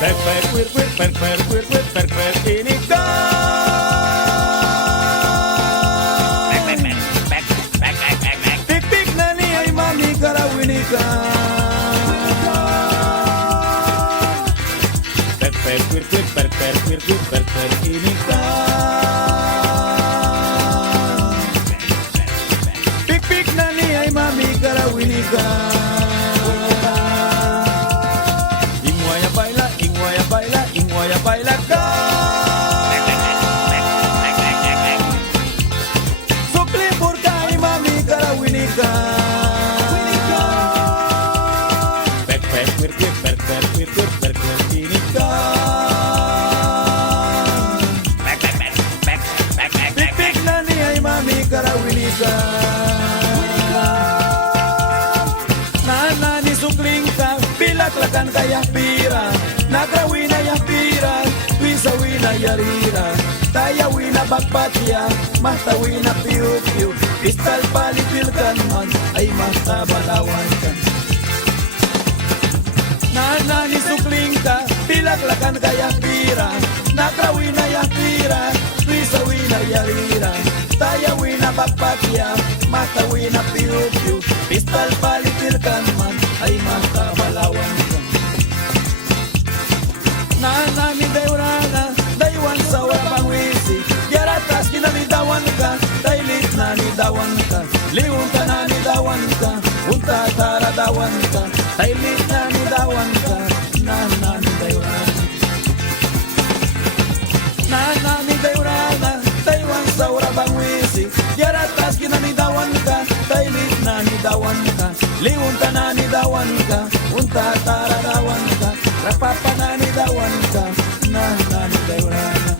Pek ini kan. Pik pik nani ay mami karawini kan. Pek ini kan. Pik pik nani ay mami karawini kan. Ingwaya baila ka. Sukli burka ay mami karawini ka. Pek ini ka. Pik pik nani ay mami karawini ka. Nana ni sukling ka, pilaklakan kaya pira. Nagrawina ya pira, wisa wina yarira. Taya wina bakpatya, mahta wina piu-piu. Pistal palipilkan man, ay mahta balawan kan. Nana ni sukling ka, pilaklakan kaya pira. Nagrawina ya pira, wisa wina yarira. Taya wina bakpatya, mahta wina piu-piu. Pistal palipilkan man, ay mahta balawan kan. Nana ni deurana, daiwan sa wabang wisi. Yaratas kinalidawan ka, dailit na ni dawan ka. Liwon ka na ni dawan ka, unta tara dawan ka. Dailit na ni dawan ka, nana ni deurana. Nana ni deurana, daiwan sa wabang wisi. Yaratas kinalidawan ka, dailit na ni dawan ka. Liwon ka na ni dawan ka, unta tara dawan ka. Rapapa na ni dawan ka, nana ni deurana.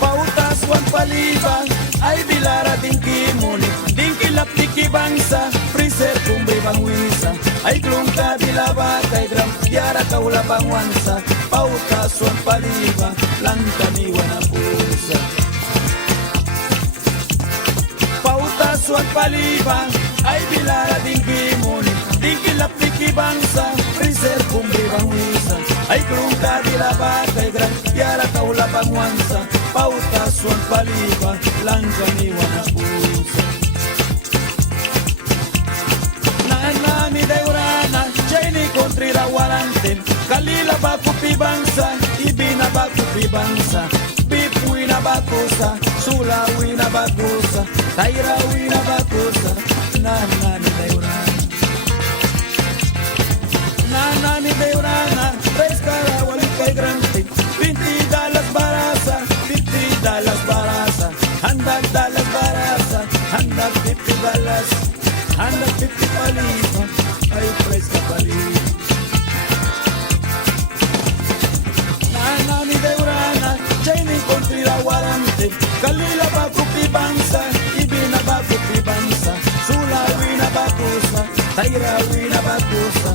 Pautas wan paliban, ay bilara tingkimuni. Tingkilap tikibangsa, freezer kumbre bangwisa. Ay klungka bilaba kay gram, yara kaula bangwansa. Pautas wan paliban, langkaniwan na pusa. Pautas wan paliban, ay bilara tingkimuni. Tingkilap tikibangsa, freezer kumbre bangwisa. Ay klungka bilaba kay gram, yara kaula bangwansa. Pautas wan paliban, langkaniwan na pusa. Nana ni deurana, Chinese country rawalantin. Kalila baku pibangsa, ibina baku pibangsa. Pipuina bakusa, sulawina bakusa. Tairawina bakusa, nana ni deurana. Nana ni deurana, pescara wali kay grantin. $20 barasa, $50 barasa. $100 barasa, $150. $150 paliban, ay price ka paliban. Nana ni deurana, Chinese country rawarante. Kalila baku pibangsa, ibina baku pibangsa. Sulawina bakusa, tairawina bakusa.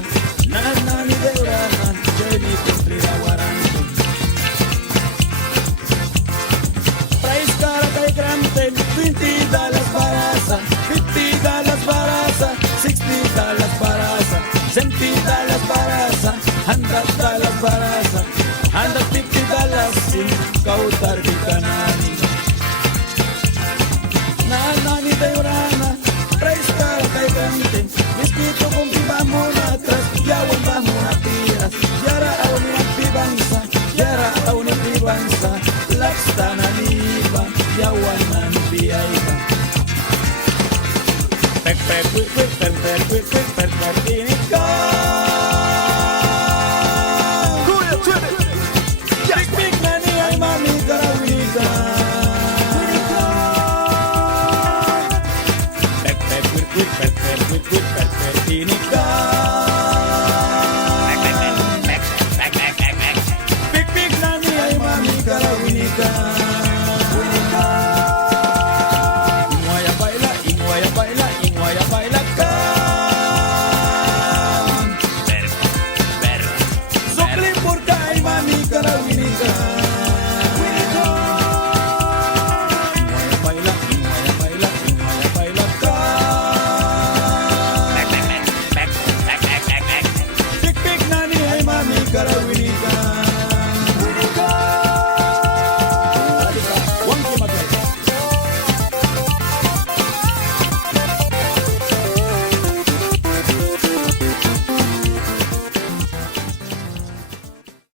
Nana ni deurana, Chinese country rawarante. Price kara kay granten, $20 barasa, $50 barasa, $60 barasa, $70 barasa, $100 barasa, $150 sin kautar di kanani. Nana ni deurana, price kara kay granten. Miskito kung piba mo na atras, yawan ba mo na tiras. Yara aw ni magpibangsa, yara aw ni pibangsa. Laksta na niba, yawan na nubiyay ka. Pek ini kan. Pik pik nani ay mami karawini kan. Pek ini kan.